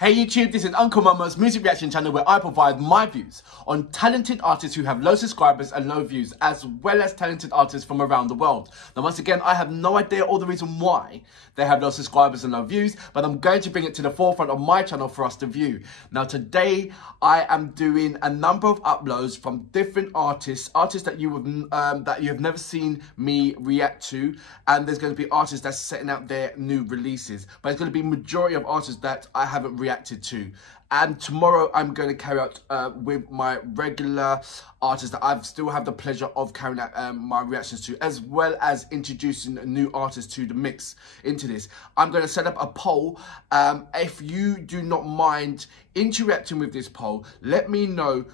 Hey YouTube, this is Uncle Momo's music reaction channel where I provide my views on talented artists who have low subscribers and low views, as well as talented artists from around the world. Now once again, I have no idea or the reason why they have low subscribers and low views, but I'm going to bring it to the forefront of my channel for us to view. Now today, I am doing a number of uploads from different artists that you have never seen me react to, and there's going to be artists that's setting out their new releases, but it's going to be majority of artists that I haven't reacted to. And tomorrow I'm going to carry out with my regular artists that I still have the pleasure of carrying out my reactions to, as well as introducing new artists to the mix into this. I'm going to set up a poll. If you do not mind interacting with this poll, let me know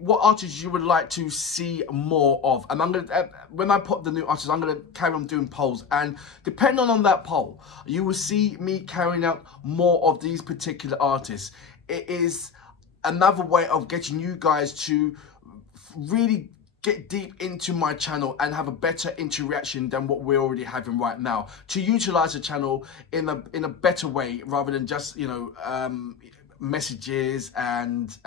what artists you would like to see more of. And I'm going to, when I put the new artists, I'm going to carry on doing polls, and depending on that poll, you will see me carrying out more of these particular artists. It is another way of getting you guys to really get deep into my channel and have a better interaction than what we're already having right now, to utilize the channel in a better way, rather than just, you know, messages and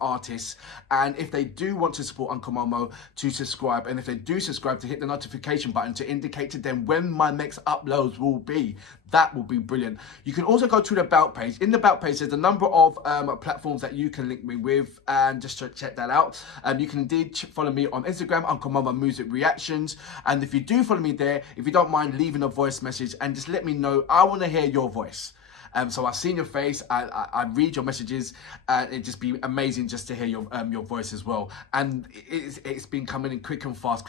artists. And if they do want to support Uncle Momo, to subscribe, and if they do subscribe, to hit the notification button to indicate to them when my next uploads will be. That will be brilliant. You can also go to the About page. In the About page, there's a number of platforms that you can link me with, and just to check that out. You can indeed follow me on Instagram, Uncle Momo Music Reactions. And if you do follow me there, if you don't mind leaving a voice message and just let me know, I want to hear your voice. So I've seen your face, I read your messages, and it'd just be amazing just to hear your voice as well. And it's been coming in quick and fast,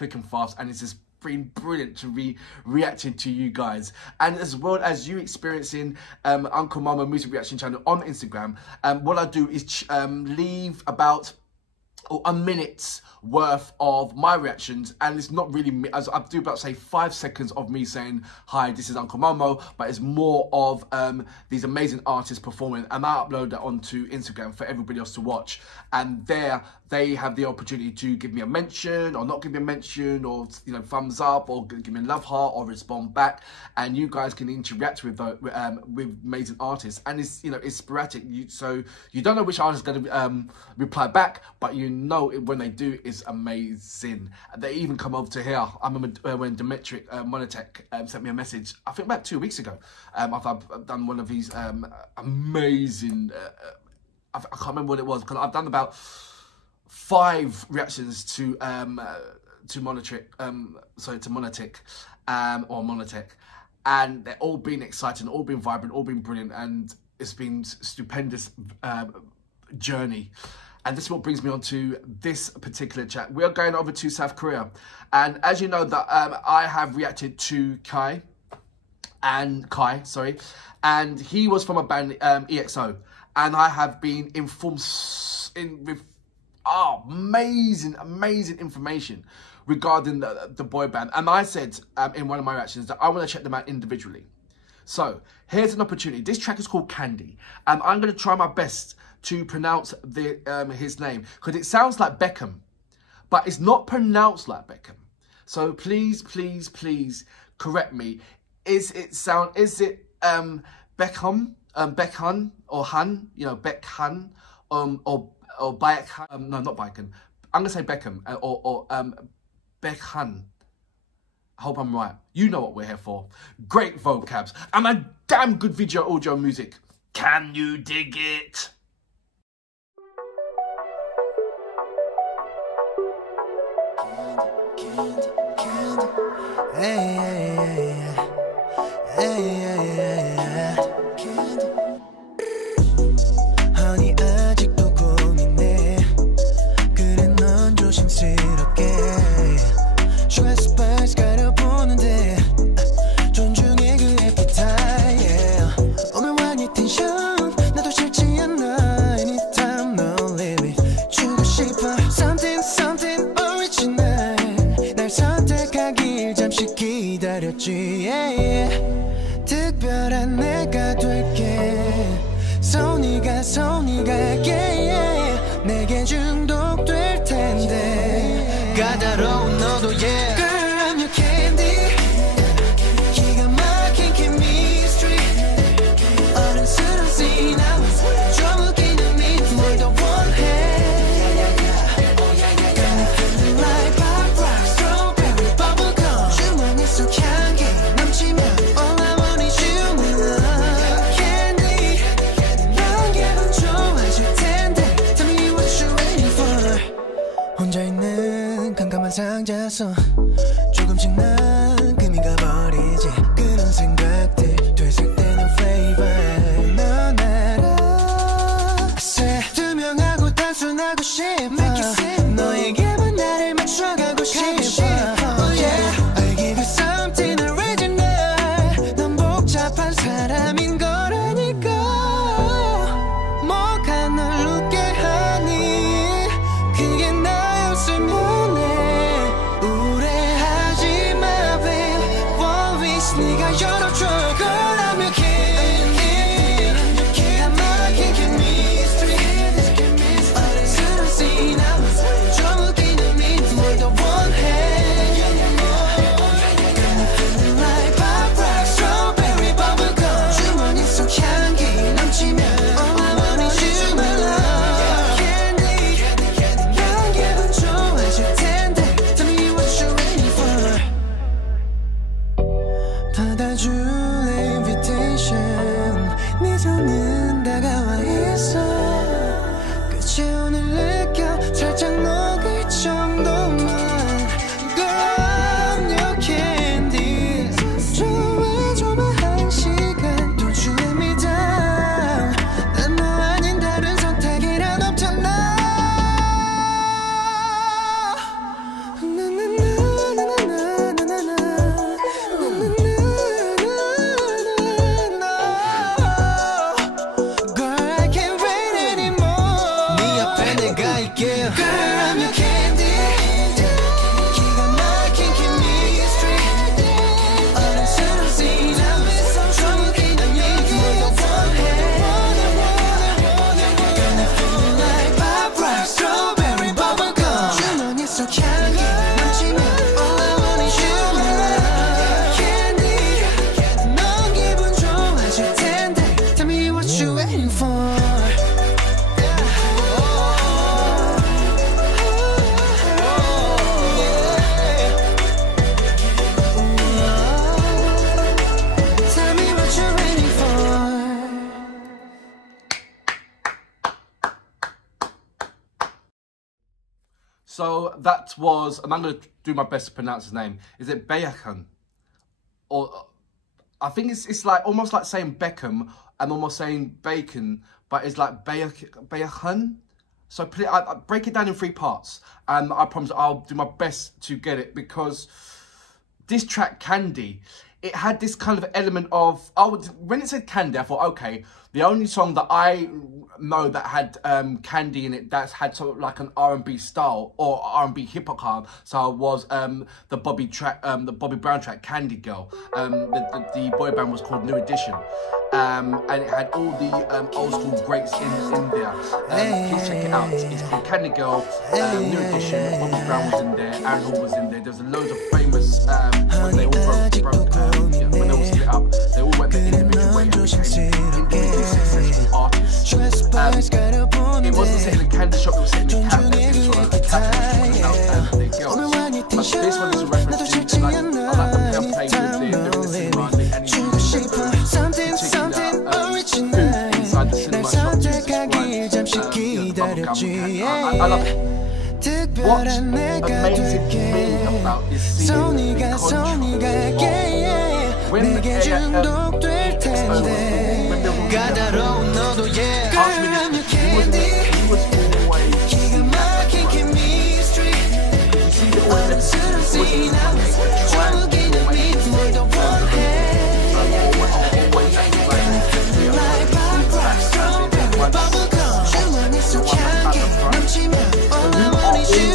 and it's just been brilliant to be reacting to you guys, and as well as you experiencing Uncle Momo Music Reaction channel on Instagram. What I do is leave about a minute's worth of my reactions, and it's not really, as I do about say 5 seconds of me saying hi, this is Uncle Momo, but it's more of these amazing artists performing, and I upload that onto Instagram for everybody else to watch. And there they have the opportunity to give me a mention or not give me a mention, or, you know, thumbs up, or give me a love heart, or respond back, and you guys can interact with amazing artists. And it's, you know, it's sporadic, so you don't know which artist is going to reply back, but you know it when they do. Is amazing. They even come over to here. I remember when Dimitri Monotech sent me a message, I think about 2 weeks ago, after I've done one of these amazing, I can't remember what it was, because I've done about 5 reactions to Monotech, or Monotech, and they're all been exciting, all been vibrant, all been brilliant, and it's been stupendous journey. And this is what brings me on to this particular chat. We are going over to South Korea. And as you know, that I have reacted to Kai, and he was from a band, EXO. And I have been informed with amazing information regarding the boy band. And I said in one of my reactions that I want to check them out individually. So here's an opportunity. This track is called Candy, and I'm going to try my best to pronounce his name, because it sounds like Beckham, but it's not pronounced like Beckham. So please correct me. Is it Beckham, Beckhun, or Han? You know, Beckhun, or BAEKHYUN? No, not BAEKHYUN. I'm gonna say Beckham, or Beckhun. I hope I'm right. You know what we're here for. Great vocabs and a damn good video audio music. Can you dig it? Honey, 아직도 고민해. 그래 넌 조심스레 까다로운 너도 yeah Girl I'm your candy 기가 막힌 chemistry 어른스러운 scene 좀 웃기는 미 뭘 더 원해 혼자 있는 깜깜한 상자서 조금씩 난 금이 가버리지 그런 생각들 되살때는 flavor 넌 알아 투명하고 단순하고 싶어 너에게만 나를 맞춰가고 싶어 oh yeah I give you something original 넌 복잡한 사람인 거라니까 뭐가 널 웃게 하니 그게 나였으면 해 우려하지 마 babe One wish 네가 열어줘 Girl I'm your candy 기가 막힌 chemistry 어른스러운 scene 좀 웃기는 미 뭘 더 원해 Feeling like pop rock strawberry bubblegum 주머니 속 향기 넘치면 All I want is you my love Candy 향기분 좋아질 텐데 Tell me what you're waiting for 받아줄래 invitation 네 손은 다가와 있어 끝이 오늘 느껴 살짝 녹을 정도만 Girl I'm your candy 좋아줘만 한 시간 Don't you let me down 난 너 아닌 다른 선택이란 없잖아 Girl I can't wait anymore 네 앞에 내가 있게 Girl I'm your candy 기가 막힌 chemistry 어른스러운 scene 좀 웃기는 미 뭘 더 원해 Feeling like pop rock strawberry bubblegum 주머니 속 향기 넘치면 All I want is you my love Candy 넌 기분 좋아질 텐데 Tell me what you waiting for Tell me what you're waiting for So that was, and I'm going to do my best to pronounce his name. Is it BAEKHYUN? Or I think it's like almost like saying Beckham and almost saying bacon, but it's like BAEKHYUN. So I break it down in 3 parts, and I promise I'll do my best to get it, because this track Candy, it had this kind of element of, when it said Candy, I thought, okay, the only song that I know that had Candy in it that's had sort of like an R&B style or R&B hip hop style was the Bobby Brown track Candy Girl. The boy band was called New Edition, and it had all the old school greats in there. Please check it out. It's called Candy Girl, New Edition. Bobby Brown was in there, Aaron Hall was in there. There's loads of famous when they all when they all split up, they all went their individual way and became individually successful artists. It wasn't sitting in a candy shop, it was sitting in a cabinet. It was a cabinet out their girls. But this one is a reference to, like, I like the pair playing with the cinema and the food inside the cinema shop. I love it. What's amazing to me about this scene is the control when the 까다로운 너도 yeah asked me this, he was always 기가 막힌 chemistry 어른스러운 scene 좀 웃기는 미 뭘 더 원해 Like pop rock strawberry bubblegum 주머니 속 향기 넘치면 All I want is you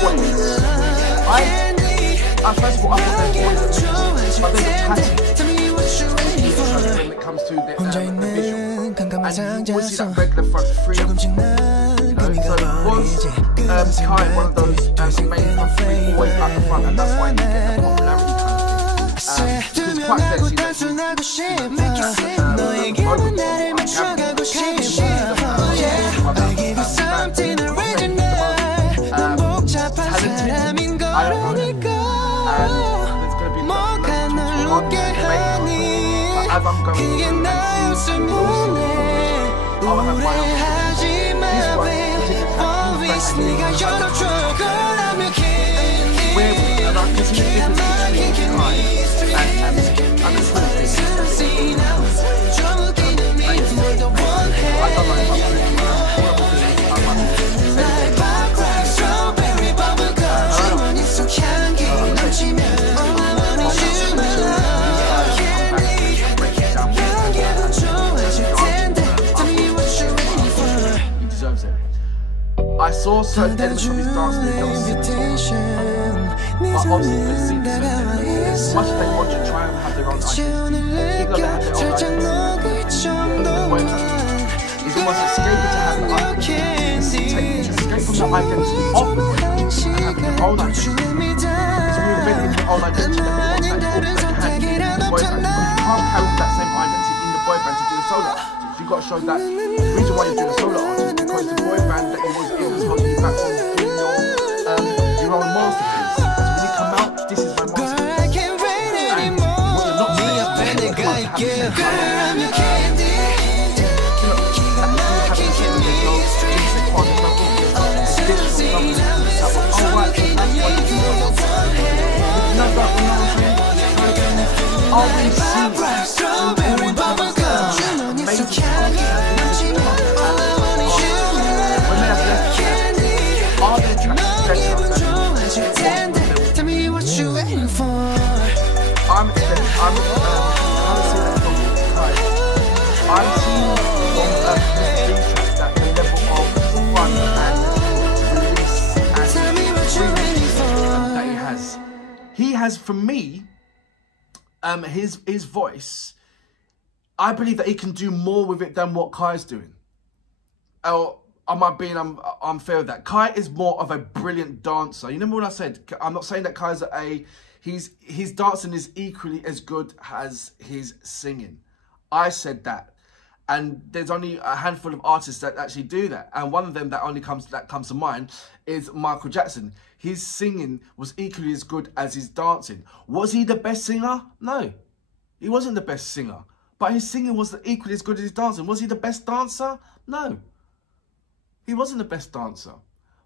Candy I first of all, I thought they were always but they were catchy. Tell me what you're waiting for When it comes to the visual. And you always see that 상자에서 regular front three. 조금씩 난 금이 So it was 가버리지 kind of one of those main front three always one, and that's why you get the popularity kind of thing. It's quite sexy that as I'm going through and seeing I'll have my own this one, where and I can see the difference between Kai and this I don't like I saw certain elements of his dance move that was similar, but obviously you can see the same. As much as they want to try and have their own identity, even though they have their own identity, it's almost escaping to have the identity, to escape from the identity of the boy band and having their own identity. It's when you're really into your own identity that you want that can in the boy band, but you can't carry that same identity in the boy band to do the solo. So you've got to show that the reason why you're doing a solo artist because the boy band that you was in was holding you back from doing your own masterpiece. So when you come out, this is my masterpiece. And what you're not saying is that you have to have the same for me, his voice, I believe that he can do more with it than what Kai's doing. Or am I being unfair with that? Kai is more of a brilliant dancer. You remember what I said? I'm not saying that Kai's his dancing is equally as good as his singing. I said that. And there's only a handful of artists that actually do that. And one of them that comes to mind is Michael Jackson. His singing was equally as good as his dancing. Was he the best singer? No, he wasn't the best singer. But his singing was equally as good as his dancing. Was he the best dancer? No, he wasn't the best dancer.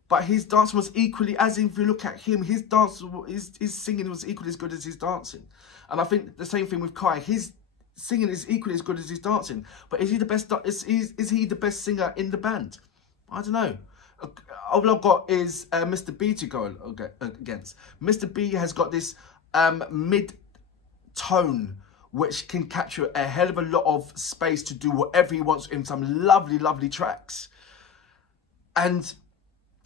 But his dancing was equally, as if you look at him, his singing was equally as good as his dancing. And I think the same thing with Kai. His singing is equally as good as his dancing. But is he the best? Is he the best singer in the band? I don't know. All I've got is Mr. B to go against. Mr. B has got this mid-tone which can capture a hell of a lot of space to do whatever he wants in some lovely, lovely tracks. And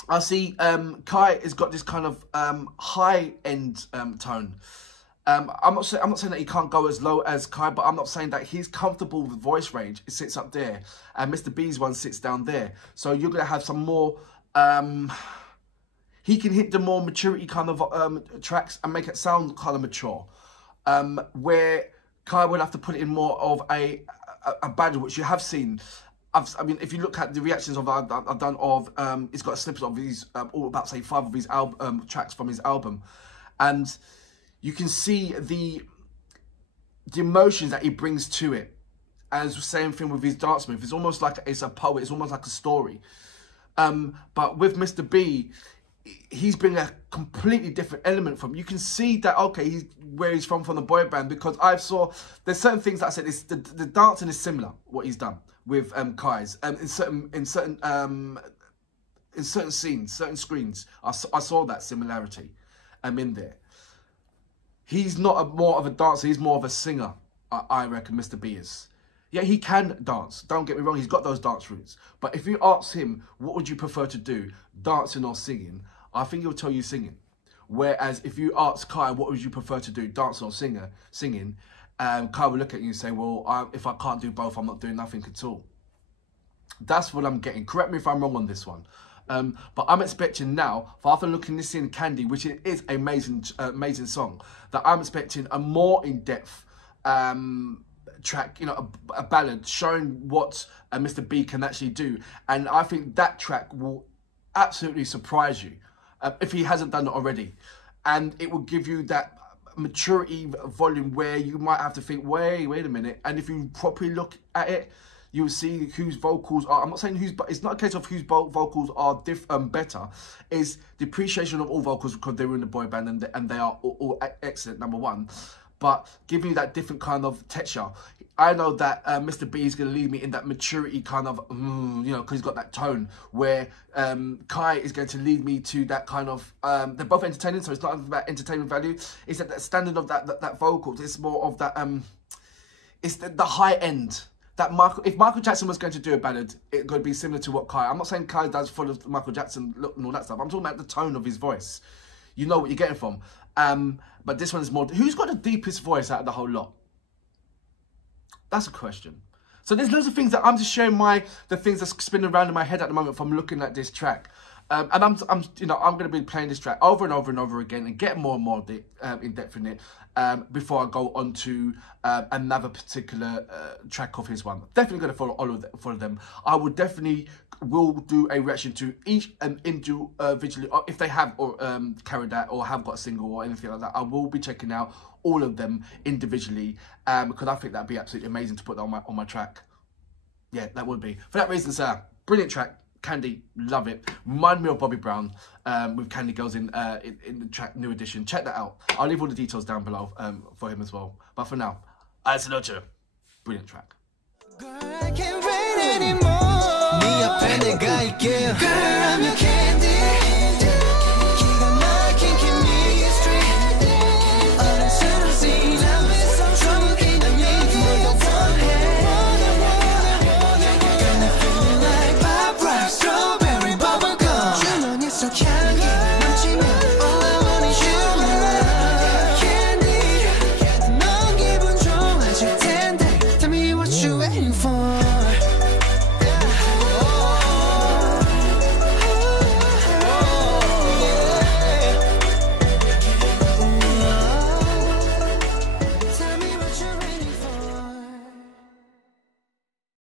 I see Kai has got this kind of high-end tone. I'm not saying that he can't go as low as Kai, but I'm not saying that he's comfortable with voice range. It sits up there, and Mr. B's one sits down there. So you're gonna have some more. He can hit the more maturity kind of tracks and make it sound kind of mature. Where Kai will have to put it in more of a battle, which you have seen. I mean, if you look at the reactions I've done of, it's got a snippet of these, all about say 5 of his tracks from his album, and you can see the emotions that he brings to it. As the same thing with his dance move, it's almost like it's a poet, it's almost like a story. But with Mr. B, he's bringing a completely different element from. You can see that, okay, he's where he's from the boy band, because there's certain things that I said, the dancing is similar, what he's done with Kai's, in certain scenes, certain screens, I saw that similarity in there. He's not more of a dancer, he's more of a singer, I reckon Mr. B is. Yeah, he can dance, don't get me wrong, he's got those dance roots. But if you ask him, what would you prefer to do, dancing or singing, I think he'll tell you singing. Whereas if you ask Kai, what would you prefer to do, dancing or singing, Kai will look at you and say, well, if I can't do both, I'm not doing nothing at all. That's what I'm getting. Correct me if I'm wrong on this one. But I'm expecting now, for after looking this in Candy, which is an amazing song, that I'm expecting a more in-depth track, you know, a ballad showing what Mr. B can actually do. And I think that track will absolutely surprise you if he hasn't done it already. And it will give you that maturity volume where you might have to think, wait a minute. And if you properly look at it, you'll see whose vocals are, I'm not saying whose, but it's not a case of whose vocals are better. It's the appreciation of all vocals because they were in the boy band and they are all excellent, number one. But giving you that different kind of texture. I know that Mr. B is going to lead me in that maturity kind of, you know, because he's got that tone where Kai is going to lead me to that kind of, they're both entertaining, so it's not about entertainment value. It's that standard of that vocals. It's more of that, it's the high end. That if Michael Jackson was going to do a ballad, it's going to be similar to what Kai. I'm not saying Kai does full of Michael Jackson look and all that stuff. I'm talking about the tone of his voice. You know what you're getting from. But this one is more. Who's got the deepest voice out of the whole lot? That's a question. So there's loads of things that I'm just sharing the things that's spinning around in my head at the moment from looking at this track. And I'm going to be playing this track over and over and over again and get more and more in depth in it before I go on to another particular track of his one. Definitely going to follow them. I will definitely do a reaction to each individually, or if they have carried that or have got a single or anything like that. I will be checking out all of them individually because I think that'd be absolutely amazing to put that on my track. Yeah, that would be. For that reason, sir, brilliant track. Candy, love it. Remind me of Bobby Brown with Candy Girls in the track New Edition. Check that out. I'll leave all the details down below for him as well. But for now, I salute you. Brilliant track. Girl, I can't wait anymore. 네 옆에 내가 있게. Girl, I'm your candy.